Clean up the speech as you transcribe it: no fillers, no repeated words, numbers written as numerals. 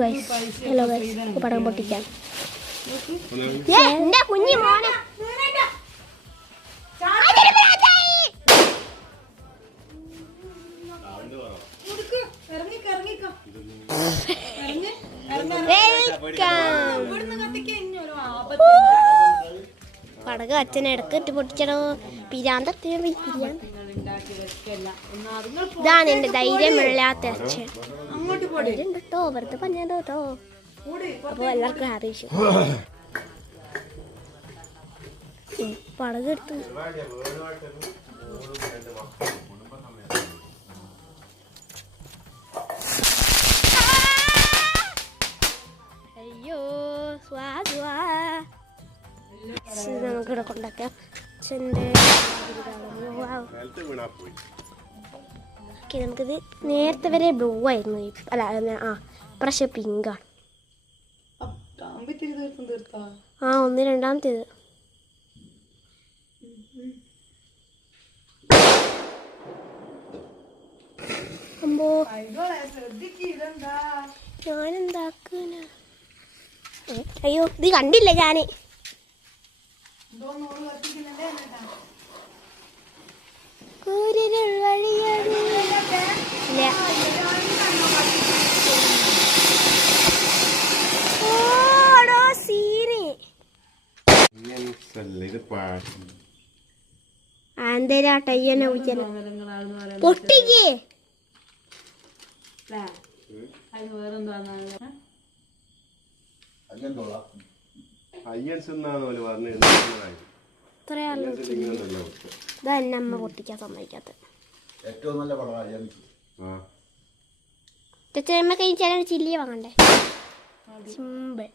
Guys hello guys പടം പൊട്ടിക്കാം. എന്റെ കുഞ്ഞി മോനെ പടക അച്ഛനെ ഇടക്ക് ഇട്ട് പൊട്ടിച്ചടോ. പിരാന്തത്തിന് ഇതാണ് എന്റെ ധൈര്യമില്ലാത്ത അച്ഛൻ. കേട്ടോ വെറുതെ പറഞ്ഞോ കേട്ടോ. അപ്പൊ എല്ലാവർക്കും അറിയിച്ചു പടക എടുത്തു. അയ്യോ സ്വാദുവാ നമുക്കിവിടെ കൊണ്ടാക്കാം. അച്ഛൻ്റെ നമുക്കിത് നേരത്തെ വരെ ബ്ലൂ ആയിരുന്നു. അല്ല പ്രാവശ്യം പിങ്കാണ്. ഒന്ന് രണ്ടാമത്തേത് അമ്പോ ഞാനെന്താക്കാന. അയ്യോ ഇത് കണ്ടില്ല ഞാന്. പൊട്ടിക്കേ ഇതന്നെ അമ്മ പൊട്ടിക്കാൻ സമ്മതിക്കാത്ത. ചേച്ചി കഴിച്ചാൽ ചില്ലി വാങ്ങണ്ടേ? സിമ്പിൾ.